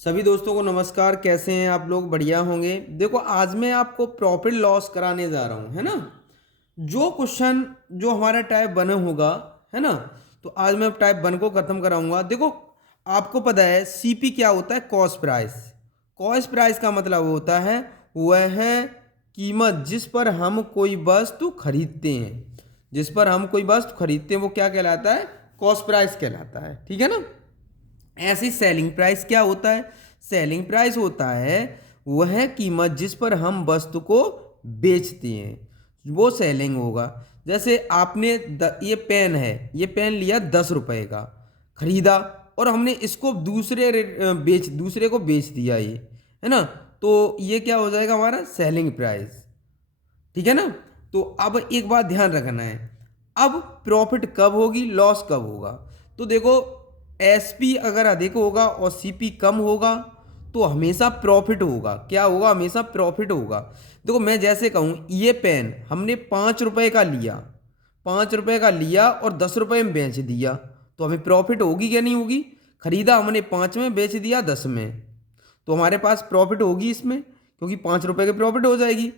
सभी दोस्तों को नमस्कार। कैसे हैं आप लोग? बढ़िया होंगे। देखो, आज मैं आपको प्रॉफिट लॉस कराने जा रहा हूँ, है ना। जो क्वेश्चन जो हमारा टाइप वन होगा, है ना, तो आज मैं टाइप वन को खत्म कराऊंगा। देखो, आपको पता है सीपी क्या होता है? Cost price. कॉस्ट प्राइस का मतलब होता है वह कीमत जिस पर हम कोई वस्तु खरीदते हैं। जिस पर हम कोई वस्तु खरीदते हैं वो क्या कहलाता है? कॉस्ट प्राइस कहलाता है। ठीक है ना। ऐसी सेलिंग प्राइस क्या होता है? सेलिंग प्राइस होता है वह कीमत जिस पर हम वस्तु को बेचते हैं, वो सेलिंग होगा। जैसे आपने ये पेन है, ये पेन लिया 10 रुपए का, खरीदा, और हमने इसको दूसरे को बेच दिया, ये है ना। तो ये क्या हो जाएगा? हमारा सेलिंग प्राइस। ठीक है ना। तो अब एक बात ध्यान रखना है, अब प्रॉफिट कब होगी, लॉस कब होगा। तो देखो, एसपी अगर अधिक होगा और सीपी कम होगा तो हमेशा प्रॉफिट होगा। क्या होगा? हमेशा प्रॉफिट होगा। देखो, मैं जैसे कहूँ, ये पेन हमने 5 रुपए का लिया, 5 रुपए का लिया और 10 रुपए में बेच दिया, तो हमें प्रॉफिट होगी क्या नहीं होगी? खरीदा हमने 5 में, बेच दिया 10 में, तो हमारे पास प्रॉफिट होगी इसमें, क्योंकि 5 रुपए की प्रॉफिट हो जाएगी।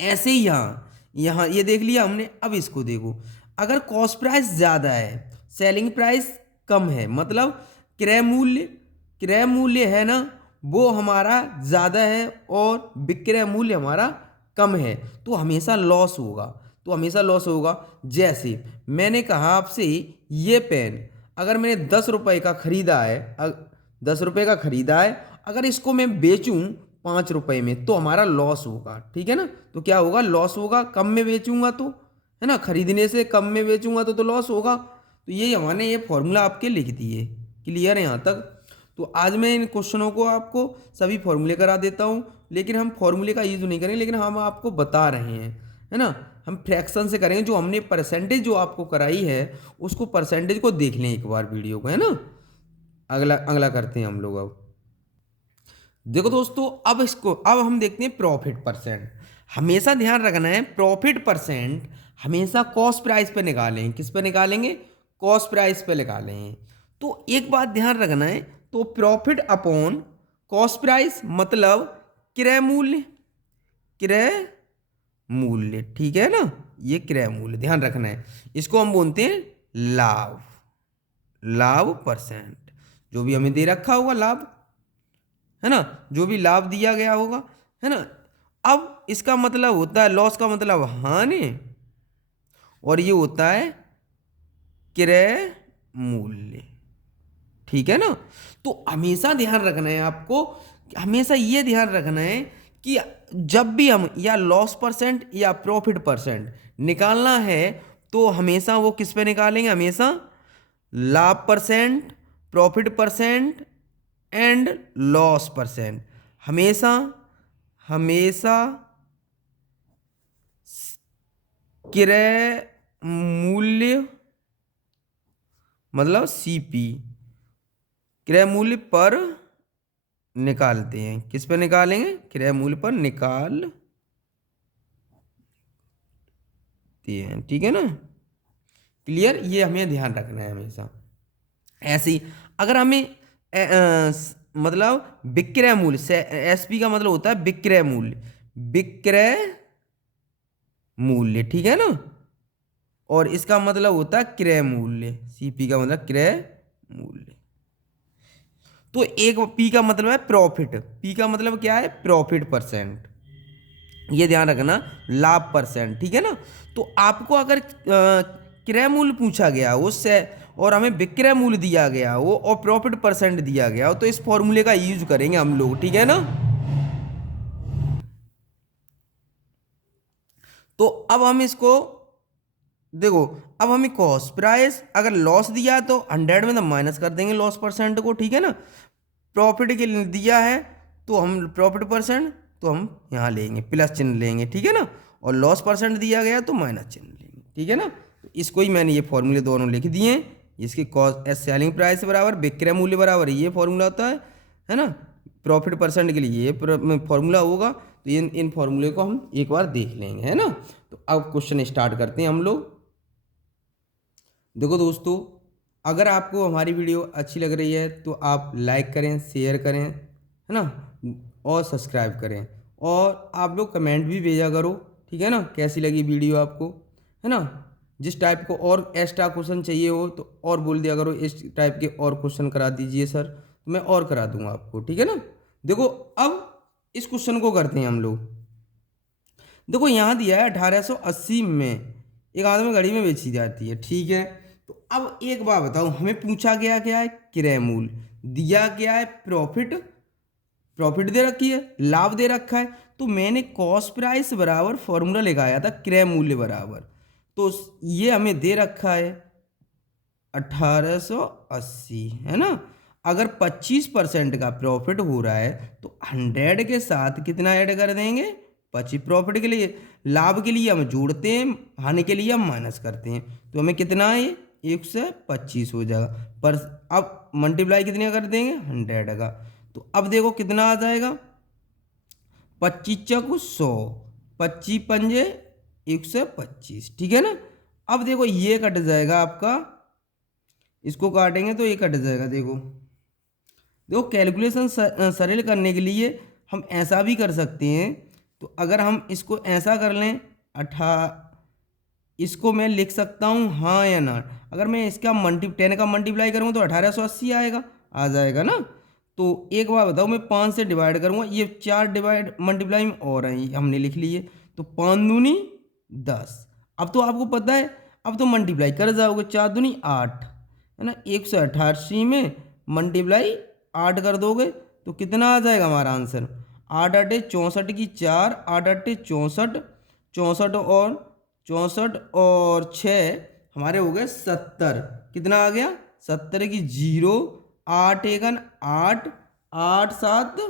ऐसे ही यहाँ यहाँ ये देख लिया हमने। अब इसको देखो, अगर कॉस्ट प्राइस ज़्यादा है, सेलिंग प्राइस कम है, मतलब क्रय मूल्य है ना, वो हमारा ज़्यादा है और विक्रय मूल्य हमारा कम है, तो हमेशा लॉस होगा। तो हमेशा लॉस होगा। जैसे मैंने कहा आपसे, ये पेन अगर मैंने 10 रुपए का खरीदा है, 10 रुपए का खरीदा है, अगर इसको मैं बेचूं 5 रुपए में, तो हमारा लॉस होगा। ठीक है ना। तो क्या होगा? लॉस होगा। कम में बेचूंगा तो, है ना, खरीदने से कम में बेचूंगा तो लॉस होगा। तो ये हमने ये फॉर्मूला आपके लिख दिए। क्लियर है यहाँ तक? तो आज मैं इन क्वेश्चनों को आपको सभी फॉर्मूले करा देता हूँ, लेकिन हम फॉर्मूले का यूज नहीं करेंगे, लेकिन हम आपको बता रहे हैं, है ना। हम फ्रैक्शन से करेंगे। जो हमने परसेंटेज जो आपको कराई है, उसको परसेंटेज को देख लें एक बार वीडियो को, है ना। अगला अगला करते हैं हम लोग। अब देखो दोस्तों, अब हम देखते हैं प्रॉफिट परसेंट। हमेशा ध्यान रखना है, प्रॉफिट परसेंट हमेशा कॉस्ट प्राइस पे निकालें। किस पे निकालेंगे? कॉस्ट प्राइस पे निकालें। तो एक बात ध्यान रखना है, तो प्रॉफिट अपॉन कॉस्ट प्राइस मतलब क्रय मूल्य। क्रय मूल्य, ठीक है ना। ये क्रय मूल्य ध्यान रखना है। इसको हम बोलते हैं लाभ। लाभ परसेंट, जो भी हमें दे रखा होगा लाभ, है ना, जो भी लाभ दिया गया होगा, है ना। अब इसका मतलब होता है, लॉस का मतलब हानि, और ये होता है क्रय मूल्य। ठीक है ना। तो हमेशा ध्यान रखना है आपको, हमेशा ये ध्यान रखना है कि जब भी हम या लॉस परसेंट या प्रॉफिट परसेंट निकालना है, तो हमेशा वो किस पे निकालेंगे? हमेशा लाभ percent, profit percent and loss percent. हमेशा हमेशा क्रय मूल्य मतलब सीपी, क्रय मूल्य पर निकालते हैं। किस पे निकालेंगे? क्रय मूल्य पर निकालते हैं। ठीक है ना। क्लियर? ये हमें ध्यान रखना है हमेशा। ऐसे ही अगर हमें मतलब विक्रय मूल्य से, एसपी का मतलब होता है विक्रय मूल्य, विक्रय मूल्य, ठीक है ना। और इसका मतलब होता है क्रय मूल्य, सीपी का मतलब क्रय मूल्य। तो एक पी का मतलब है प्रॉफिट, पी का मतलब क्या है? Profit percent. ये ध्यान रखना, लाभ परसेंट, ठीक है ना। तो आपको अगर क्रय मूल्य पूछा गया उससे, और हमें विक्रय मूल्य दिया गया हो और प्रॉफिट परसेंट दिया गया हो, तो इस फॉर्मूले का यूज करेंगे हम लोग। ठीक है ना। तो अब हम इसको देखो, अब हमें कॉस्ट प्राइस अगर लॉस दिया है तो 100 में तो माइनस कर देंगे लॉस परसेंट को। ठीक है ना। प्रॉफिट के लिए दिया है तो हम प्रॉफिट परसेंट, तो हम यहाँ लेंगे प्लस चिन्ह लेंगे। ठीक है ना। और लॉस परसेंट दिया गया तो माइनस चिन्ह लेंगे। ठीक है ना। तो इसको ही मैंने ये फॉर्मूले दोनों लिख दिए। इसकी कॉस्ट सेलिंग प्राइस बराबर विक्रय मूल्य बराबर ये फॉर्मूला होता है ना। प्रॉफिट परसेंट के लिए ये फॉर्मूला होगा। तो इन फॉर्मूले को हम एक बार देख लेंगे, है ना। तो अब क्वेश्चन स्टार्ट करते हैं हम लोग। देखो दोस्तों, अगर आपको हमारी वीडियो अच्छी लग रही है तो आप लाइक करें, शेयर करें, है ना, और सब्सक्राइब करें। और आप लोग कमेंट भी भेजा करो, ठीक है ना, कैसी लगी वीडियो आपको, है ना। जिस टाइप को और एक्स्ट्रा क्वेश्चन चाहिए हो तो और बोल दिया करो, इस टाइप के और क्वेश्चन करा दीजिए सर, तो मैं और करा दूंगा आपको, ठीक है ना। देखो अब इस क्वेश्चन को करते हैं हम लोग। देखो यहाँ दिया है 1880 में एक आदमी घड़ी में बेची जाती है, ठीक है। तो अब एक बात बताओ, हमें पूछा गया क्या है, क्रय मूल्य दिया गया है, प्रॉफिट प्रॉफिट दे रखी है, लाभ दे रखा है। तो मैंने कॉस्ट प्राइस बराबर फॉर्मूला लगाया था क्रय मूल्य बराबर, तो ये हमें दे रखा है 1880, है ना। अगर 25% का प्रॉफिट हो रहा है तो 100 के साथ कितना ऐड कर देंगे, 25 प्रॉफिट के लिए। लाभ के लिए हम जोड़ते हैं, हानि के लिए हम माइनस करते हैं, तो हमें कितना है 125 हो जाएगा। पर अब मल्टीप्लाई कितने कर देंगे, 100 का। तो अब देखो कितना आ जाएगा, 25 चौको 100, 25 पंजे 125, ठीक है ना। अब देखो ये कट जाएगा आपका, इसको काटेंगे तो ये कट जाएगा। देखो देखो कैलकुलेशन सरल करने के लिए हम ऐसा भी कर सकते हैं। तो अगर हम इसको ऐसा कर लें, इसको मैं लिख सकता हूँ हाँ या ना। अगर मैं इसका 10 का मल्टीप्लाई करूँगा तो 1880 आएगा, आ जाएगा ना। तो एक बार बताओ, मैं 5 से डिवाइड करूँगा, ये 4 डिवाइड मल्टीप्लाई में और हैं, ये हमने लिख लिए। तो 5 दूनी 10। अब तो आपको पता है, अब तो मल्टीप्लाई कर जाओगे, 4 दूनी 8, है ना। 188 में मल्टीप्लाई 8 कर दोगे तो कितना आ जाएगा हमारा आंसर, 8 8 64 की 4, 8 8 64, 64 और 64 और 6 हमारे हो गए 70। कितना आ गया, 70 की 0, 8 एकन 8, 8 7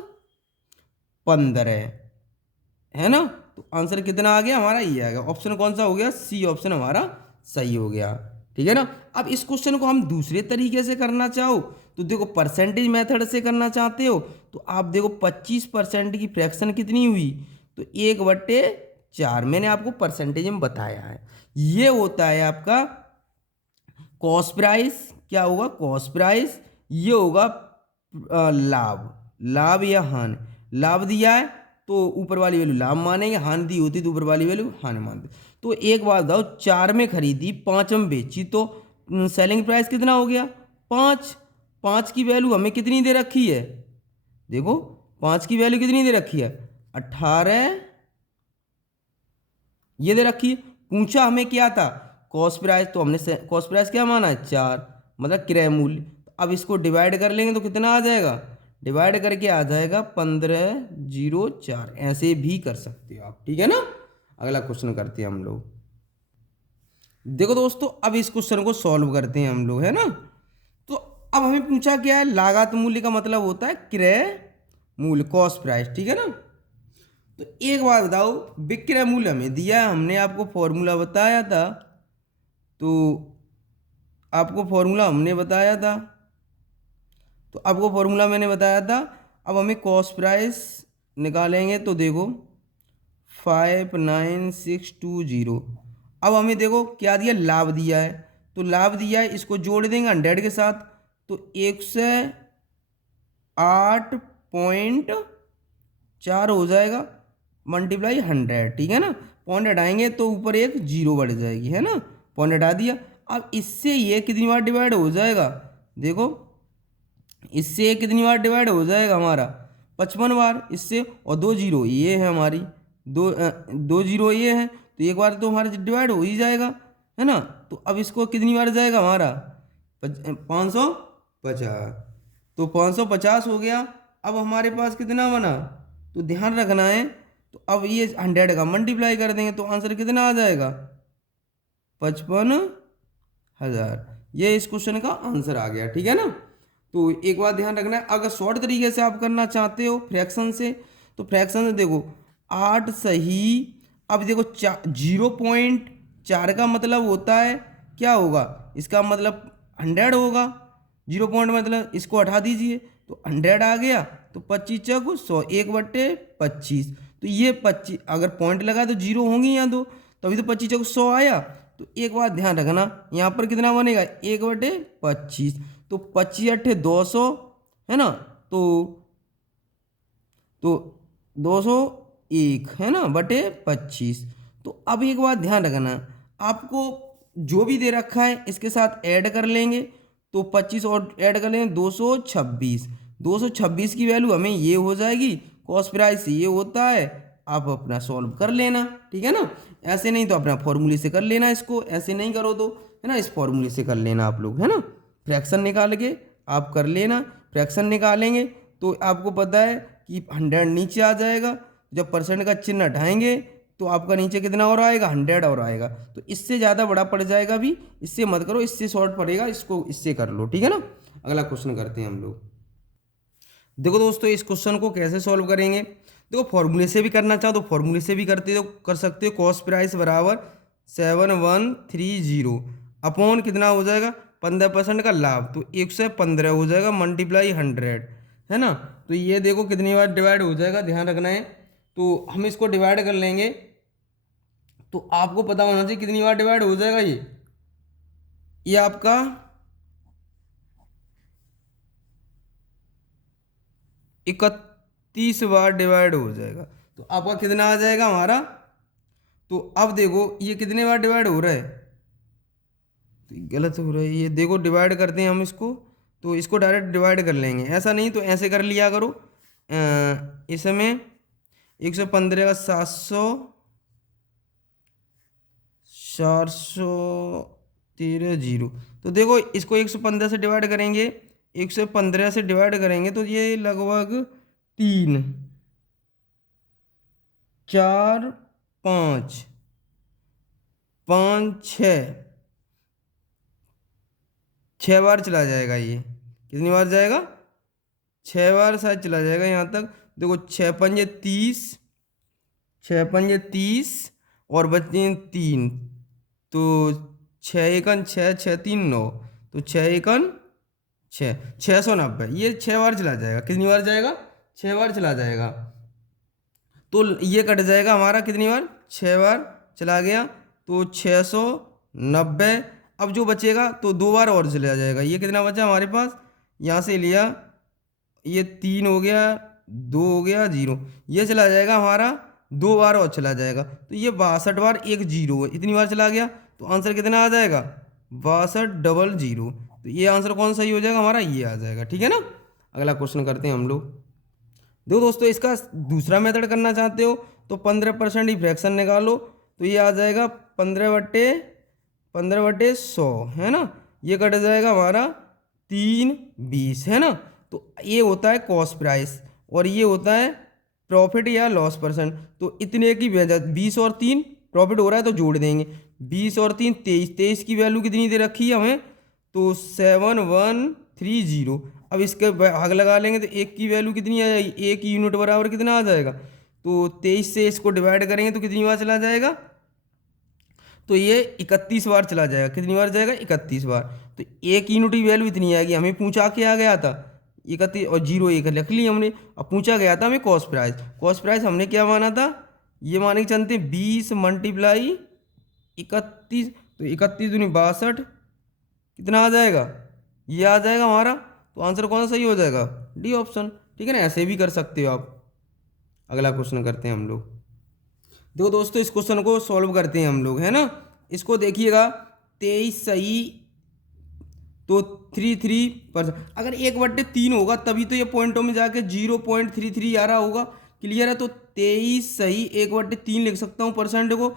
15, है ना। तो आंसर कितना आ गया हमारा, ये आ गया। ऑप्शन कौन सा हो गया, सी ऑप्शन हमारा सही हो गया, ठीक है ना। अब इस क्वेश्चन को हम दूसरे तरीके से करना चाहो तो देखो, परसेंटेज मेथड से करना चाहते हो तो आप देखो 25% की फ्रैक्शन कितनी हुई, तो 1/4 मैंने आपको परसेंटेज में बताया है। ये होता है आपका कॉस्ट प्राइस, क्या होगा कॉस्ट प्राइस, ये होगा लाभ, लाभ या हानि। लाभ दिया है तो ऊपर वाली वैल्यू लाभ मानेंगे, हानि दी होती तो ऊपर वाली वैल्यू हानि मानते। तो एक बात बताओ, 4 में खरीदी 5 में बेची, तो सेलिंग प्राइस कितना हो गया 5। 5 की वैल्यू हमें कितनी दे रखी है, देखो 5 की वैल्यू कितनी दे रखी है 18, ये दे रखी है। पूछा हमें क्या था, कॉस्ट प्राइस, तो हमने कॉस्ट प्राइस क्या माना है 4, मतलब क्रय मूल्य। अब इसको डिवाइड कर लेंगे तो कितना आ जाएगा, डिवाइड करके आ जाएगा 1504। ऐसे भी कर सकते हो आप, ठीक है ना। अगला क्वेश्चन करते हैं हम लोग। देखो दोस्तों, अब इस क्वेश्चन को सॉल्व करते हैं हम लोग, है ना। तो अब हमें पूछा क्या है, लागत मूल्य का मतलब होता है क्रय मूल्य, कॉस्ट प्राइस, ठीक है ना। तो एक बात बताओ, विक्रय मूल्य हमें दिया है, हमने आपको फॉर्मूला बताया था, तो आपको फॉर्मूला हमने बताया था, तो आपको फॉर्मूला मैंने बताया था। अब हमें कॉस्ट प्राइस निकालेंगे तो देखो 59620। अब हमें देखो क्या दिया, लाभ दिया है, तो लाभ दिया है, इसको जोड़ देंगे 100 के साथ, तो 108.4 हो जाएगा, मल्टीप्लाई 100, ठीक है ना। पॉइंट हटाएंगे तो ऊपर एक 0 बढ़ जाएगी, है ना, पॉइंट हटा दिया। अब इससे ये कितनी बार डिवाइड हो जाएगा, देखो इससे ये कितनी बार डिवाइड हो जाएगा हमारा 55 बार इससे, और 2 0 ये है हमारी, 2 0 ये है, तो एक बार तो हमारा डिवाइड हो ही जाएगा, है ना। तो अब इसको कितनी बार जाएगा हमारा 550, तो 550 हो गया। अब हमारे पास कितना बना, तो ध्यान रखना है, तो अब ये 100 का मल्टीप्लाई कर देंगे तो आंसर कितना आ जाएगा 55,000। ये इस क्वेश्चन का आंसर आ गया, ठीक है ना। तो एक बात ध्यान रखना है, अगर शॉर्ट तरीके से आप करना चाहते हो फ्रैक्शन से, तो फ्रैक्शन से देखो 8 सही। अब देखो 0.4 का मतलब होता है क्या होगा, इसका मतलब 100 होगा। 0 पॉइंट मतलब इसको हटा दीजिए तो 100 आ गया, तो 25 चौको 100, 1/25। तो ये 25 अगर पॉइंट लगा तो 0 होंगी यहाँ दो, तभी तो 25 चौको 100 आया। तो एक बात ध्यान रखना, यहाँ पर कितना बनेगा 1/25, तो 25 अट्ठे 200 है ना, तो 201 है ना बटे 25। तो अब एक बात ध्यान रखना, आपको जो भी दे रखा है इसके साथ ऐड कर लेंगे, तो 25 और ऐड कर लेंगे 226। 226 की वैल्यू हमें ये हो जाएगी, कॉस प्राइस ये होता है, आप अपना सॉल्व कर लेना, ठीक है ना। ऐसे नहीं तो अपना फॉर्मूले से कर लेना, इसको ऐसे नहीं करो तो है ना, इस फॉर्मूले से कर लेना आप लोग, है ना। फ्रैक्शन निकाल के आप कर लेना, फ्रैक्शन निकालेंगे तो आपको पता है कि 100 नीचे आ जाएगा, जब परसेंट का चिन्ह हटाएंगे तो आपका नीचे कितना और आएगा 100 और आएगा, तो इससे ज़्यादा बड़ा पड़ जाएगा भी, इससे मत करो, इससे शॉर्ट पड़ेगा, इसको इससे कर लो, ठीक है ना। अगला क्वेश्चन करते हैं हम लोग। देखो दोस्तों इस क्वेश्चन को कैसे सॉल्व करेंगे, देखो फॉर्मूले से भी करना चाहो तो फॉर्मूले से भी कर सकते हो। कॉस्ट प्राइस बराबर 7130 अपॉन कितना हो जाएगा 15% का लाभ, तो 115 हो जाएगा मल्टीप्लाई 100 है ना। तो ये देखो कितनी बार डिवाइड हो जाएगा, ध्यान रखना है। तो हम इसको डिवाइड कर लेंगे, तो आपको पता होना चाहिए कितनी बार डिवाइड हो जाएगा ये आपका 31 बार डिवाइड हो जाएगा, तो आपका कितना आ जाएगा हमारा। तो अब देखो ये कितने बार डिवाइड हो रहा है, तो गलत हो रहा है ये, देखो डिवाइड करते हैं हम इसको, तो इसको डायरेक्ट डिवाइड कर लेंगे, ऐसा नहीं तो ऐसे कर लिया करो। इसमें 115 का 700 413 जीरो, तो देखो इसको 115 से डिवाइड करेंगे, 115 से डिवाइड करेंगे तो ये लगभग 3 4 5 5 6 बार चला जाएगा, ये कितनी बार जाएगा 6 बार शायद चला जाएगा यहाँ तक। देखो 6 पंजे 30, 6 पंजे 30 और बचे 3, तो 6 एकन 6 6 3 9, तो 6 एकन 6 690, ये 6 बार चला जाएगा, कितनी बार जाएगा 6 बार चला जाएगा। तो ये कट जाएगा हमारा कितनी बार 6 बार चला गया, तो 690। अब जो बचेगा तो 2 बार और चला जाएगा, ये कितना बचा हमारे पास, यहाँ से लिया ये 3 हो गया 2 हो गया 0, ये चला जाएगा हमारा 2 बार और चला जाएगा, तो ये 62 बार 1 0 है, इतनी बार चला गया, तो आंसर कितना आ जाएगा 6200। तो ये आंसर कौन सही हो जाएगा हमारा, ये आ जाएगा, ठीक है ना। अगला क्वेश्चन करते हैं हम लोग। देखो दोस्तों इसका दूसरा मेथड करना चाहते हो तो 15% ही फ्रैक्शन निकालो, तो ये आ जाएगा 15/100 है ना, ये कट जाएगा हमारा 320 है ना। तो ये होता है कॉस्ट प्राइस और ये होता है प्रॉफिट या लॉस परसेंट। तो इतने की 20 और 3 प्रॉफिट हो रहा है तो जोड़ देंगे, 20 और 3 23, 23 की वैल्यू कितनी दे रखी है हमें, तो 7130। अब इसके भाग लगा लेंगे तो एक की वैल्यू कितनी आ जाएगी, एक यूनिट बराबर कितना आ जाएगा, तो 23 से इसको डिवाइड करेंगे तो कितनी बार चला जाएगा, तो ये 31 बार चला जाएगा, कितनी बार जाएगा 31 बार। तो एक यूनिट की वैल्यू इतनी आएगी, हमें पूछा के आ गया था 31 और 0 1 लिख ली हमने। अब पूछा गया था हमें कॉस्ट प्राइस, कॉस्ट प्राइस हमने क्या माना था, ये माने के चलते 20 मल्टीप्लाई 31, तो 31 दूनी 62 कितना आ जाएगा, ये आ जाएगा हमारा। तो आंसर कौन सा सही हो जाएगा, डी ऑप्शन, ठीक है ना। ऐसे भी कर सकते हो आप। अगला क्वेश्चन करते हैं हम लोग। देखो दोस्तों इस क्वेश्चन को सॉल्व करते हैं हम लोग, है ना। इसको देखिएगा 23 सही तो 33%, अगर 1/3 होगा तभी तो ये पॉइंटों में जाके 0.33 आ रहा होगा, क्लियर है। तो 23 सही 1/3 लिख सकता हूँ परसेंट को,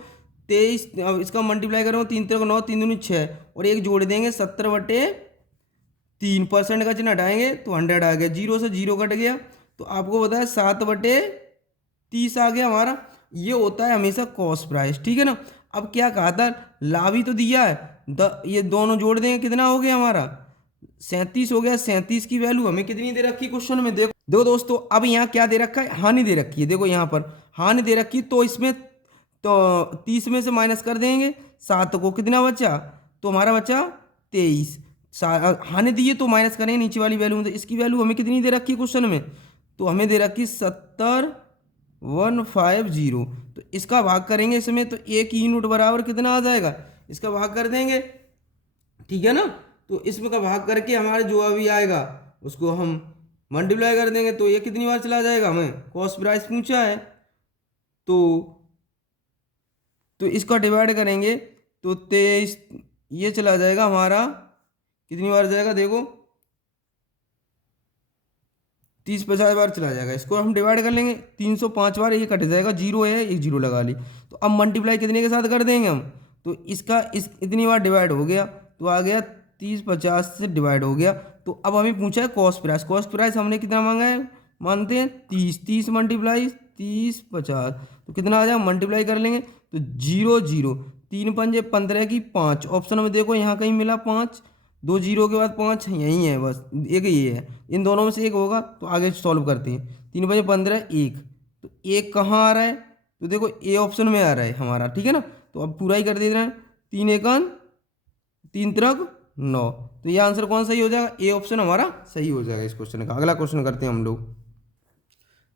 23 अब इसका मल्टीप्लाई करूँगा 3 3 9 3 दूनी 6 और एक जोड़ देंगे 70/3%, का चिन्ह हटाएंगे तो 100 आ गया, 0 से 0 कट गया, तो आपको बताया 7/30 आ गया हमारा। ये होता है हमेशा कॉस्ट प्राइस, ठीक है ना। अब क्या कहा था, लाभ ही तो दिया है, ये दोनों जोड़ देंगे कितना हो गया हमारा 37 हो गया। 37 की वैल्यू हमें कितनी दे रखी क्वेश्चन में, देखो देखो दोस्तों अब यहाँ क्या दे रखा है, हानि दे रखी है, देखो यहाँ पर हानि दे रखी, तो इसमें तो 30 में से माइनस कर देंगे 7 को, कितना बचा, तो हमारा बचा 23। हानि दी है तो माइनस करेंगे नीचे वाली वैल्यू में, तो इसकी वैल्यू हमें कितनी दे रखी क्वेश्चन में, तो हमें दे रखी 70150। तो इसका भाग करेंगे इसमें, तो एक यूनिट बराबर कितना आ जाएगा इसका भाग कर देंगे, ठीक है ना। तो इसमें का भाग करके हमारे जो अभी आएगा उसको हम मल्टीप्लाई कर देंगे। तो ये कितनी बार चला जाएगा, हमें कॉस्ट प्राइस पूछा है तो इसका डिवाइड करेंगे तो 23, ये चला जाएगा हमारा कितनी बार जाएगा देखो, 30-50 बार चला जाएगा। इसको हम डिवाइड कर लेंगे 305 बार, ये कट जाएगा, जीरो है एक जीरो लगा ली। तो अब मल्टीप्लाई कितने के साथ कर देंगे हम, तो इसका इतनी बार डिवाइड हो गया तो आ गया 30-50 से डिवाइड हो गया। तो अब हमें पूछा है कॉस्ट प्राइस, कॉस्ट प्राइस हमने कितना मांगा है, मानते हैं 30, 30 मल्टीप्लाई 30-50 तो कितना आ जाएगा, मल्टीप्लाई कर लेंगे तो 0 0, 3 पंजे 15 की 5, ऑप्शन में देखो यहाँ कहीं मिला 5, 2 जीरो के बाद 5 यही है, बस एक ही है, इन दोनों में से एक होगा। तो आगे सॉल्व करते हैं, 3 पंजे 15, 1, तो एक कहाँ आ रहा है, तो देखो ए ऑप्शन में आ रहा है हमारा, ठीक है ना। तो अब पूरा ही कर दे रहे हैं, 3 एकन 3 तिरक 9, तो ये आंसर कौन सही हो जाएगा, ए ऑप्शन हमारा सही हो जाएगा इस क्वेश्चन का। अगला क्वेश्चन करते हैं हम लोग।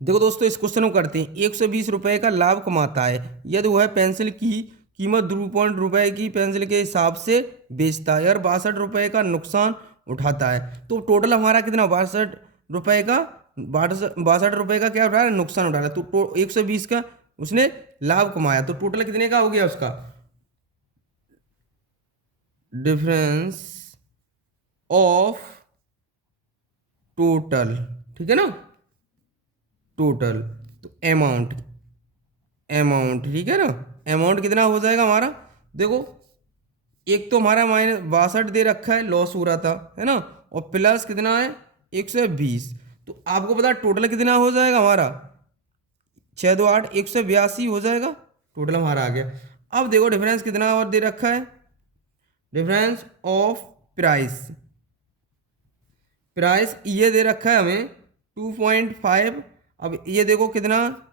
देखो दोस्तों इस क्वेश्चन को करते हैं, 120 रुपये का लाभ कमाता है यदि वह पेंसिल की कीमत 2 रुपये की पेंसिल के हिसाब से बेचता है और 62 रुपये का नुकसान उठाता है। तो टोटल हमारा कितना, 62 रुपये का 62 रुपये का क्या उठा रहा है, नुकसान उठा रहा है। तो 120 का उसने लाभ कमाया, तो टोटल कितने का हो गया उसका, डिफरेंस ऑफ टोटल, ठीक है ना, टोटल तो अमाउंट, ठीक है ना, अमाउंट कितना हो जाएगा हमारा, देखो एक तो हमारा -62 दे रखा है, लॉस हो रहा था, है ना, और प्लस कितना है 120, तो आपको पता टोटल कितना हो जाएगा हमारा, 6 2 8 182 हो जाएगा, टोटल हमारा आ गया। अब देखो डिफरेंस कितना और दे रखा है, डिफरेंस ऑफ प्राइस, प्राइस ये दे रखा है हमें 2.5, अब ये देखो कितना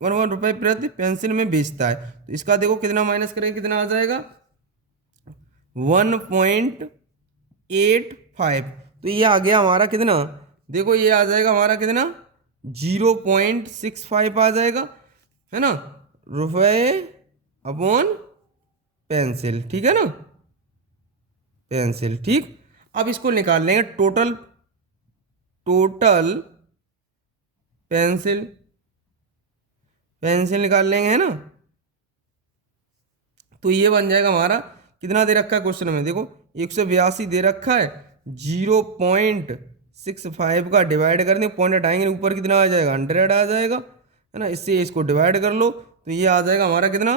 1 रुपये प्रति पेंसिल में बेचता है, तो इसका देखो कितना माइनस करेंगे कितना आ जाएगा 1.85, तो ये आ गया हमारा कितना, देखो ये आ जाएगा हमारा कितना 0.65 आ जाएगा, है ना, रुपये अपॉन पेंसिल, ठीक है ना, पेंसिल, ठीक। अब इसको निकाल लेंगे टोटल पेंसिल निकाल लेंगे, है ना। तो ये बन जाएगा हमारा कितना दे रखा है क्वेश्चन में, देखो 182 दे रखा है, 0.65 का डिवाइड कर दें, पॉइंट हटाएंगे ऊपर कितना आ जाएगा 100 आ जाएगा, है ना, इससे इसको डिवाइड कर लो तो ये आ जाएगा हमारा कितना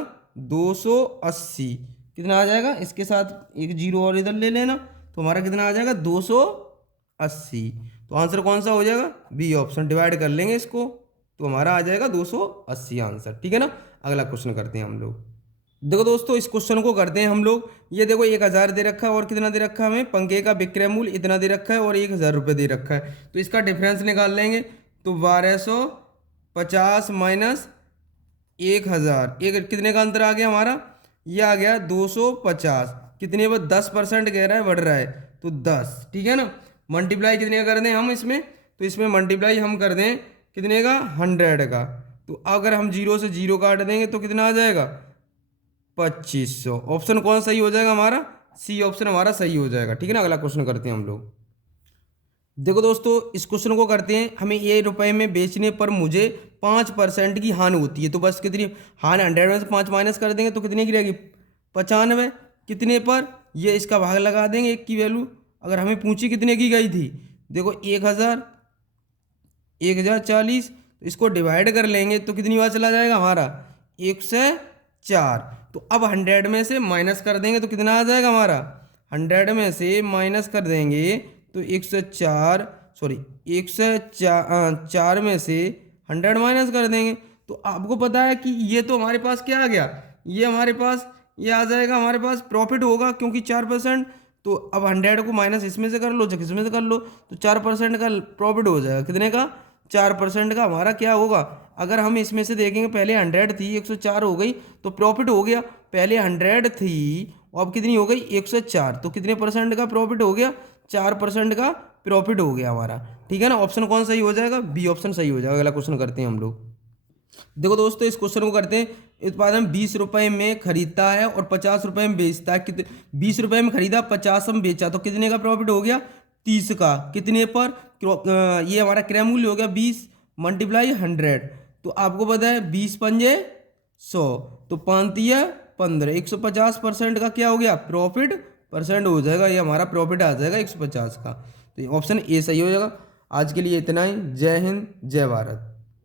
280, कितना आ जाएगा, इसके साथ एक जीरो और इधर ले लेना तो हमारा कितना आ जाएगा 280, तो आंसर कौन सा हो जाएगा, बी ऑप्शन, डिवाइड कर लेंगे इसको तो हमारा आ जाएगा 280 आंसर, ठीक है ना। अगला क्वेश्चन करते हैं हम लोग। देखो दोस्तों इस क्वेश्चन को करते हैं हम लोग, ये देखो 1000 दे रखा है और कितना दे रखा है हमें, पंखे का विक्रय मूल्य इतना दे रखा है और 1000 रुपये दे रखा है, तो इसका डिफरेंस निकाल लेंगे तो 1250 माइनस 1000, एक कितने का अंतर आ गया हमारा, ये आ गया 250, कितने पर 10% कह रहा है बढ़ रहा है तो 10, ठीक है ना। मल्टीप्लाई कितने का कर दें हम इसमें, तो इसमें मल्टीप्लाई हम कर दें कितने का 100 का, तो अगर हम 0 से 0 काट देंगे तो कितना आ जाएगा 2500, ऑप्शन कौन सही हो जाएगा हमारा, सी ऑप्शन हमारा सही हो जाएगा, ठीक है ना। अगला क्वेश्चन करते हैं हम लोग। देखो दोस्तों इस क्वेश्चन को करते हैं, हमें ये रुपए में बेचने पर मुझे 5% की हानि होती है, तो बस कितनी हानि 100 में से 5 माइनस कर देंगे तो कितने की रहेगी 95, कितने पर ये इसका भाग लगा देंगे एक की वैल्यू, अगर हमें पूछी कितने की गई थी, देखो 1040, तो इसको डिवाइड कर लेंगे तो कितनी बार चला जाएगा हमारा 104, तो अब 100 में से माइनस कर देंगे तो कितना आ जाएगा हमारा, 100 में से माइनस कर देंगे तो 104, सॉरी 104 में से 100 माइनस कर देंगे, तो आपको पता है कि ये तो हमारे पास क्या आ गया, ये हमारे पास ये आ जाएगा हमारे पास प्रॉफिट होगा क्योंकि 4%, तो अब 100 को माइनस इसमें से कर लो चाहे इसमें से कर लो तो 4% का प्रॉफिट हो जाएगा, कितने का 4% का हमारा क्या होगा, अगर हम इसमें से देखेंगे पहले 100 थी 104 हो गई तो प्रॉफिट हो गया, पहले 100 थी और अब कितनी हो गई 104, तो कितने परसेंट का प्रॉफिट हो गया 4% का प्रॉफिट हो गया हमारा, ठीक है ना। ऑप्शन कौन सही हो जाएगा, बी ऑप्शन सही हो जाएगा। अगला क्वेश्चन करते हैं हम लोग। देखो दोस्तों, इस क्वेश्चन को करते हैं। उत्पादन 20 रुपए में खरीदता है और 50 रुपए में बेचता है। कितने? 20 रुपए में खरीदा, 50 में बेचा, तो कितने का प्रॉफिट हो गया? 30 का। कितने पर? ये हमारा क्रय मूल्य हो गया 20 मल्टीप्लाई 100। तो आपको पता है 20 पंजे 100, तो 5 15, 150% का क्या हो गया? प्रॉफिट परसेंट हो जाएगा। ये हमारा प्रॉफिट आ जाएगा 150 का। तो ऑप्शन ए सही हो जाएगा। आज के लिए इतना ही। जय हिंद, जय भारत।